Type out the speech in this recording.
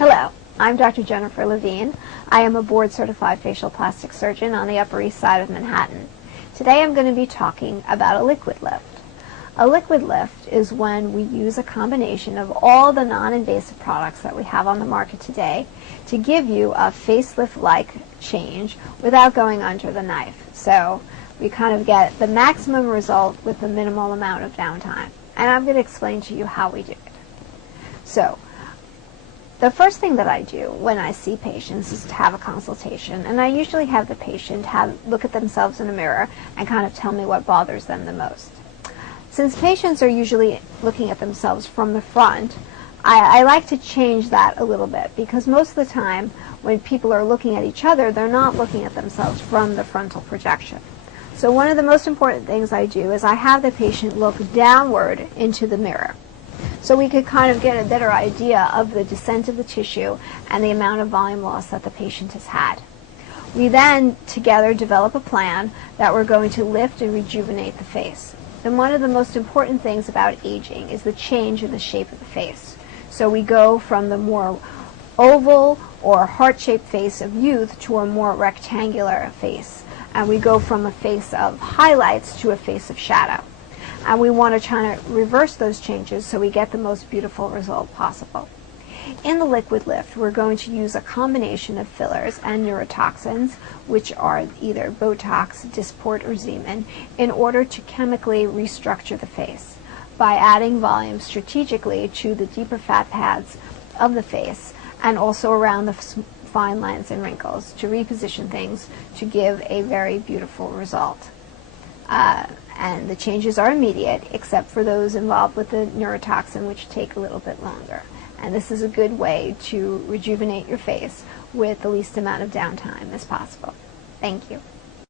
Hello, I'm Dr. Jennifer Levine. I am a board-certified facial plastic surgeon on the Upper East Side of Manhattan. Today I'm going to be talking about a liquid lift. A liquid lift is when we use a combination of all the non-invasive products that we have on the market today to give you a facelift-like change without going under the knife. So we kind of get the maximum result with the minimal amount of downtime. And I'm going to explain to you how we do it. So the first thing that I do when I see patients is to have a consultation, and I usually have the patient look at themselves in a mirror and kind of tell me what bothers them the most. Since patients are usually looking at themselves from the front, I like to change that a little bit, because most of the time when people are looking at each other, they're not looking at themselves from the frontal projection. So one of the most important things I do is I have the patient look downward into the mirror, so we could kind of get a better idea of the descent of the tissue and the amount of volume loss that the patient has had. We then together develop a plan that we're going to lift and rejuvenate the face. And one of the most important things about aging is the change in the shape of the face. So we go from the more oval or heart-shaped face of youth to a more rectangular face. And we go from a face of highlights to a face of shadow. And we want to try to reverse those changes so we get the most beautiful result possible. In the liquid lift, we're going to use a combination of fillers and neurotoxins, which are either Botox, Dysport, or Levine, in order to chemically restructure the face by adding volume strategically to the deeper fat pads of the face and also around the fine lines and wrinkles to reposition things to give a very beautiful result. And the changes are immediate, except for those involved with the neurotoxin, which take a little bit longer. And this is a good way to rejuvenate your face with the least amount of downtime as possible. Thank you.